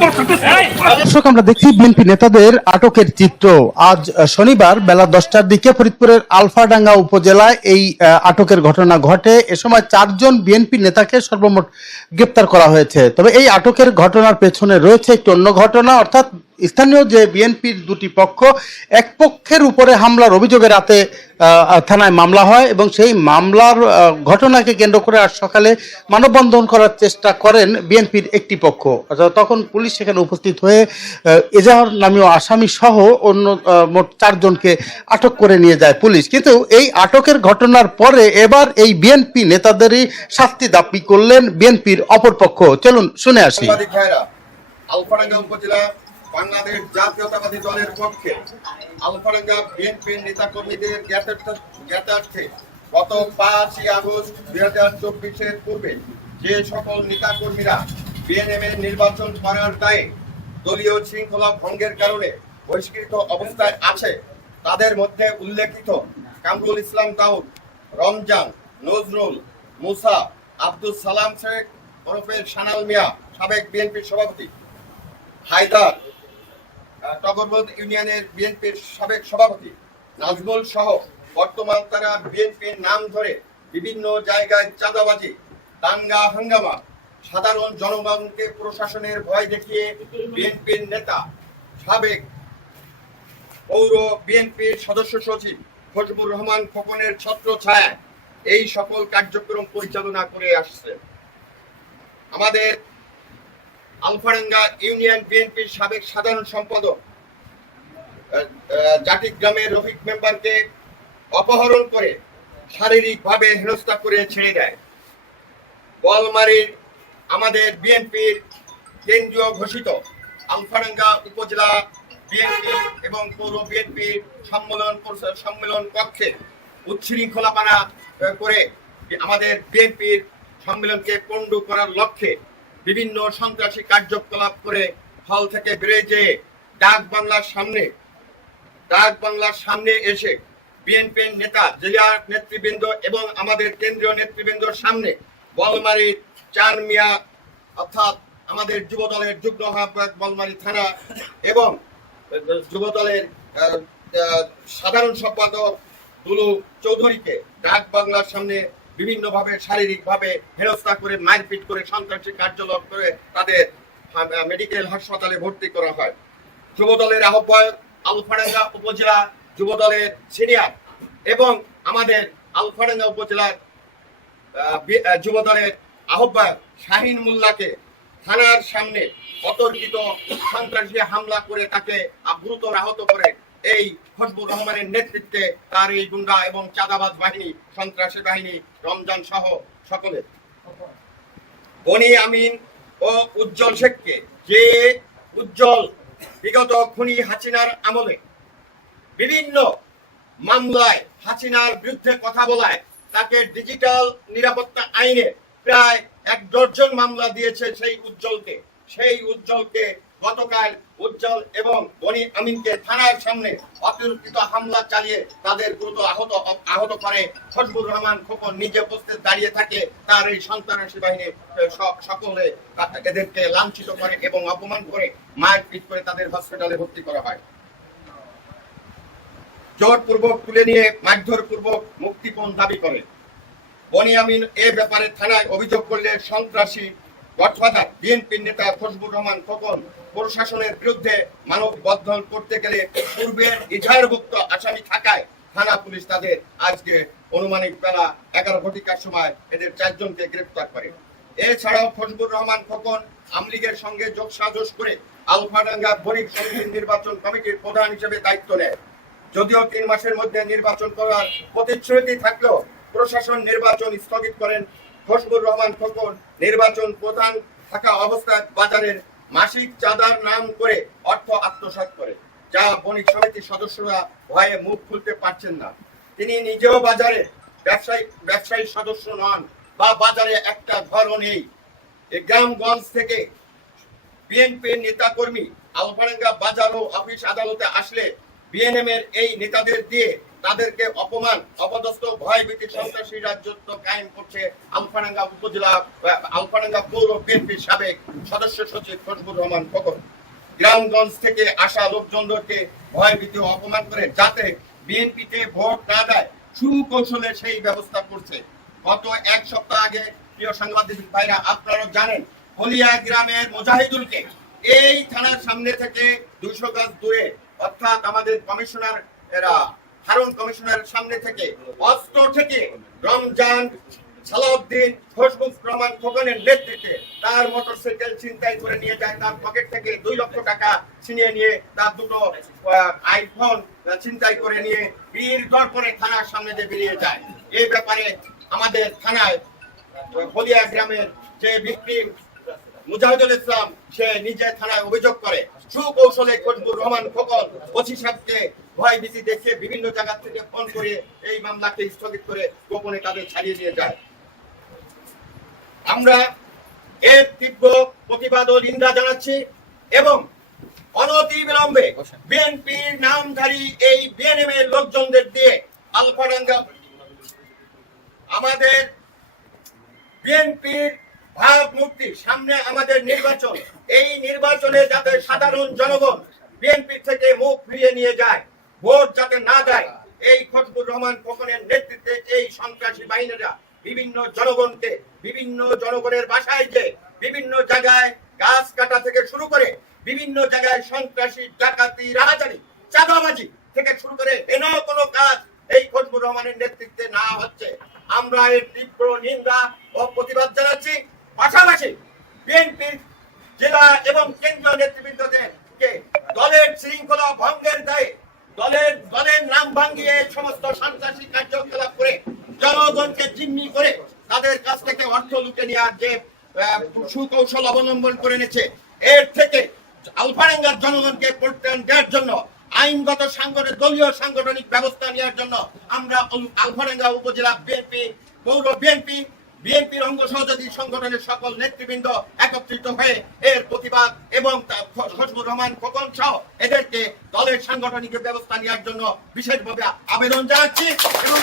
fucking pistol! Hey! দর্শক, আমরা দেখছি বিএনপি নেতাদের আটকের চিত্র। আজ শনিবার বেলা দশটার দিকে ফরিদপুরের আলফাডাঙ্গা উপজেলায় এই আটকের ঘটনা ঘটে। এ সময় চারজন বিএনপি নেতাকে সর্বমোট গ্রেপ্তার করা হয়েছে। তবে এই আটকের ঘটনার পেছনে রয়েছে একটি অন্য ঘটনা। অর্থাৎ স্থানীয় যে বিএনপির দুটি পক্ষ, এক পক্ষের উপরে হামলার অভিযোগে রাতে থানায় মামলা হয় এবং সেই মামলার ঘটনাকে কেন্দ্র করে আজ সকালে মানববন্ধন করার চেষ্টা করেন বিএনপির একটি পক্ষ। তখন পুলিশ সেখানে উপস্থিত হয়ে এজাহার নামীয় আসামি সহ অন্য মোট চারজনকে আটক করে নিয়ে যায় পুলিশ। কিন্তু এই আটকের ঘটনার পরে এবার এই বিএনপি নেতাদেরই শাস্তি দাবি করলেন বিএনপির অপরপক্ষ। চলুন শুনে আসি। বাংলাদেশ জাতীয়তাবাদী দলের পক্ষে আলফারাঙ্গা বিএনপি নেতা কর্মীদের জ্ঞাতার্থে গত পাঁচই আগস্ট দুই হাজার চব্বিশের পূর্বে যে সকল নেতা কর্মীরা বিএনএম এর নির্বাচন করার দায়ে দলীয় শৃঙ্খলা ভঙ্গের কারণে বহিষ্কৃত অবস্থায় আছে তাদের মধ্যে উল্লেখিত কামরুল ইসলাম দাউদ রমজান নজরুল মুসা আব্দুল সালাম শেখ ওরফের সানাল মিয়া সাবেক বিএনপির সভাপতি। হায়দার আহ, টগরবন্দ ইউনিয়নের বিএনপির সাবেক সভাপতি। নাজমুল সহ বর্তমান তারা বিএনপির নাম ধরে বিভিন্ন জায়গায় চাঁদাবাজি দাঙ্গা হাঙ্গামা সাধারণ জনগণকে প্রশাসনের ভয় দেখিয়ে বিএনপির নেতা, সাবেক পৌর বিএনপির সদস্য সচিব ফজবুর রহমান খোকনের ছত্র ছায়া এই সকল কার্যক্রম পরিচালনা করে আসছে। আমাদের আলফারাঙ্গা ইউনিয়ন বিএনপির সাবেক সাধারণ সম্পাদক জাতিগ্রামের রফিক মেম্বারকে অপহরণ করে শারীরিকভাবে হেনস্থা করে ছেড়ে দেয়। বলমারির আমাদের বিএনপির কেন্দ্রীয় ঘোষিত আলফারাঙ্গা উপজেলা বিএনপি এবং পৌর বিএনপির সম্মেলন সম্মেলন কক্ষে উচ্ছৃঙ্খলাপানা করে আমাদের বিএনপির সম্মেলনকে পণ্ড করার লক্ষ্যে বিভিন্ন সন্ত্রাসী কার্যকলাপ করে হল থেকে বেরিয়ে যেয়ে ডাক বাংলার সামনে, ডাক বাংলার সামনে এসে বিএনপির নেতা জেলার নেতৃবৃন্দ এবং আমাদের কেন্দ্রীয় নেতৃবৃন্দর সামনে বলমারি চার মিয়া অর্থাৎ আমাদের যুব দলের যুগ্ম আহ্বায়ক বলমারি থানা এবং যুব দলের সাধারণ সম্পাদক দুলু চৌধুরীকে ডাক বাংলার সামনে বিভিন্নভাবে, শারীরিকভাবে হেনস্থা করে, মারপিট করে, সন্ত্রাসী কার্যকলাপ করে তাদের মেডিকেল হাসপাতালে ভর্তি করা হয়। যুব দলের আহ্বায়ক আলফাডাঙ্গা উপজেলা যুব দলের সিনিয়র এবং আমাদের আলফাডাঙ্গা উপজেলার যুব দলের আহ্বায়ক শাহিন মোল্লাকে থানার সামনে অতর্কিত সন্ত্রাসী হামলা করে তাকে গুরুতর আহত করে এই ফজবুর রহমানের নেতৃত্বে তার এই গুন্ডা এবং চাঁদাবাজ বাহিনী, সন্ত্রাসী বাহিনী, রমজান সহ সকলে বনি আমিন ও উজ্জ্বল শেখকে যে উজ্জ্বল বিগত খুনি হাসিনার আমলে বিভিন্ন মামলায় হাসিনার বিরুদ্ধে কথা বলায় তাকে ডিজিটাল নিরাপত্তা আইনে প্রায় এক ডজন মামলা দিয়েছে সেই উজ্জ্বলকে। সেই উজ্জ্বলকে গতকাল উজ্জ্বল এবং বনি আমিনকে থানার সামনে অতিরিক্ত হামলা চালিয়ে তাদের গুরুতর আহত আহত করে। ফজবুর রহমান খোকন নিজে উপস্থিত দাঁড়িয়ে থাকে তার এই সন্ত্রাসী বাহিনী আহ, সকলে এদেরকে লাঞ্ছিত করে এবং অপমান করে মারপিট করে তাদের হসপিটালে ভর্তি করা হয়। জোরপূর্বক তুলে নিয়ে মারধর পূর্বক মুক্তিপণ দাবি করে। বনিয়ামিন এ ব্যাপারে থানায় অভিযোগ করলে সন্ত্রাসী গঠফাদার বিএনপির নেতা ফজবুর রহমান খোকন প্রশাসনের বিরুদ্ধে মানব বন্ধন করতে গেলে পূর্বের ইজাহারভুক্ত আসামি থাকায় থানা পুলিশ তাদের আজকে অনুমানিক বেলা এগারো ঘটিকার সময় এদের চারজনকে গ্রেপ্তার করে। এছাড়াও ফজবুর রহমান খোকন আমলিগের সঙ্গে যোগ সাজস করে আলফাডাঙ্গা বণিক সমিতির নির্বাচন কমিটির প্রধান হিসেবে দায়িত্ব নেয়। যদিও তিন মাসের মধ্যে নির্বাচন করার প্রতিশ্রুতি থাকলেও প্রশাসন নির্বাচন স্থগিত করেন। খসবুর রহমান খোকন নির্বাচন প্রধান থাকা অবস্থায় বাজারের মাসিক চাঁদার নাম করে অর্থ আত্মসাৎ করে যা বণিক সমিতির সদস্যরা ভয়ে মুখ খুলতে পারছেন না। তিনি নিজেও বাজারে ব্যবসায়ী ব্যবসায়ী সদস্য নন বা বাজারে একটা ঘরও নেই। গ্রামগঞ্জ থেকে বিএনপির নেতাকর্মী আলফারাঙ্গা বাজার ও অফিস আদালতে আসলে বিএনএম এর এই নেতাদের দিয়ে তাদেরকে অপমান অপদস্থ ভয় ভীতি সন্ত্রাসী রাজত্ব কায়েম করছে আলফাডাঙ্গা উপজেলা আহ, আলফাডাঙ্গা পৌর বিএনপির সাবেক সদস্য সচিব ফজলুর রহমান খোকন গ্রামগঞ্জ থেকে আসা লোকজনদেরকে ভয় ভীতি অপমান করে যাতে বিএনপিতে ভোট না দেয় সুকৌশলে সেই ব্যবস্থা করছে। গত এক সপ্তাহ আগে প্রিয় সাংবাদিক ভাইরা আপনারা জানেন হলিয়া গ্রামের মুজাহিদুলকে এই থানার সামনে থেকে দুইশো গাছ দূরে অর্থাৎ আমাদের কমিশনার এরা হারুন কমিশনার সামনে থেকে অস্ত্র থেকে রমজান সালাউদ্দিন খোশবুক রহমান খোকনের নেতৃত্বে তার করে নিয়ে যায়, তার পকেট থেকে দুই লক্ষ টাকা ছিনিয়ে নিয়ে তার দুটো আইফোন করে নিয়ে দর্পণে থানার সামনে দিয়ে বেরিয়ে যায়। এই ব্যাপারে আমাদের থানায় হলিয়া গ্রামের যে ব্যক্তি মুজাহিদুল ইসলাম, সে নিজে থানায় অভিযোগ করে। সুকৌশলে খজবুর রহমান খোকন ওসি সাহেবকে ভয় দেখিয়ে বিভিন্ন জায়গা থেকে ফোন করে এই মামলাকে স্থগিত করে গোপনে তাদের ছাড়িয়ে নিয়ে যায়। আমরা এর তীব্র প্রতিবাদ ও নিন্দা জানাচ্ছি এবং অনতি বিলম্বে বিএনপির নামধারী এই বিএনএম এর লোকজনদের দিয়ে আলফাডাঙ্গা আমাদের বিএনপির ভাবমূর্তি সামনে আমাদের নির্বাচন। এই নির্বাচনে যাতে সাধারণ জনগণ বিএনপি থেকে মুখ ফিরিয়ে নিয়ে যায় ভোট যাতে না দেয়, এই খজবুর রহমান খোকনের নেতৃত্বে এই সন্ত্রাসী বাহিনীরা বিভিন্ন জনগণকে, বিভিন্ন জনগণের বাসায় যে বিভিন্ন জায়গায় গাছ কাটা থেকে শুরু করে বিভিন্ন জায়গায় সন্ত্রাসী, ডাকাতি, রাহাজানি, চাঁদাবাজি থেকে শুরু করে এন কোনো কাজ এই খজবুর রহমানের নেতৃত্বে না হচ্ছে। আমরা এর তীব্র নিন্দা ও প্রতিবাদ জানাচ্ছি পাশাপাশি বিএনপির জেলা এবং কেন্দ্রীয় নেতৃবৃন্দদেরকে দলের শৃঙ্খলা ভঙ্গের দায়ে দলের দলের নাম ভাঙ্গিয়ে সমস্ত সন্ত্রাসী কার্যকলাপ করে জনগণকে জিম্মি করে তাদের কাছ থেকে অর্থ লুটে নেওয়ার যে সুকৌশল অবলম্বন করে নিয়েছে এর থেকে আলফারেঙ্গার জনগণকে পরিত্রাণ দেওয়ার জন্য, আইনগত সাংগঠনিক, দলীয় সাংগঠনিক ব্যবস্থা নেওয়ার জন্য আমরা আল- আলফারেঙ্গা উপজেলা বিএনপি, পৌর বিএনপি, বিএনপির অঙ্গ সহযোগী সংগঠনের সকল নেতৃবৃন্দ একত্রিত হয়ে এর প্রতিবাদ এবং খসবুর রহমান খোকন সহ এদেরকে দলের সাংগঠনিক ব্যবস্থা নেওয়ার জন্য বিশেষভাবে আবেদন জানাচ্ছি এবং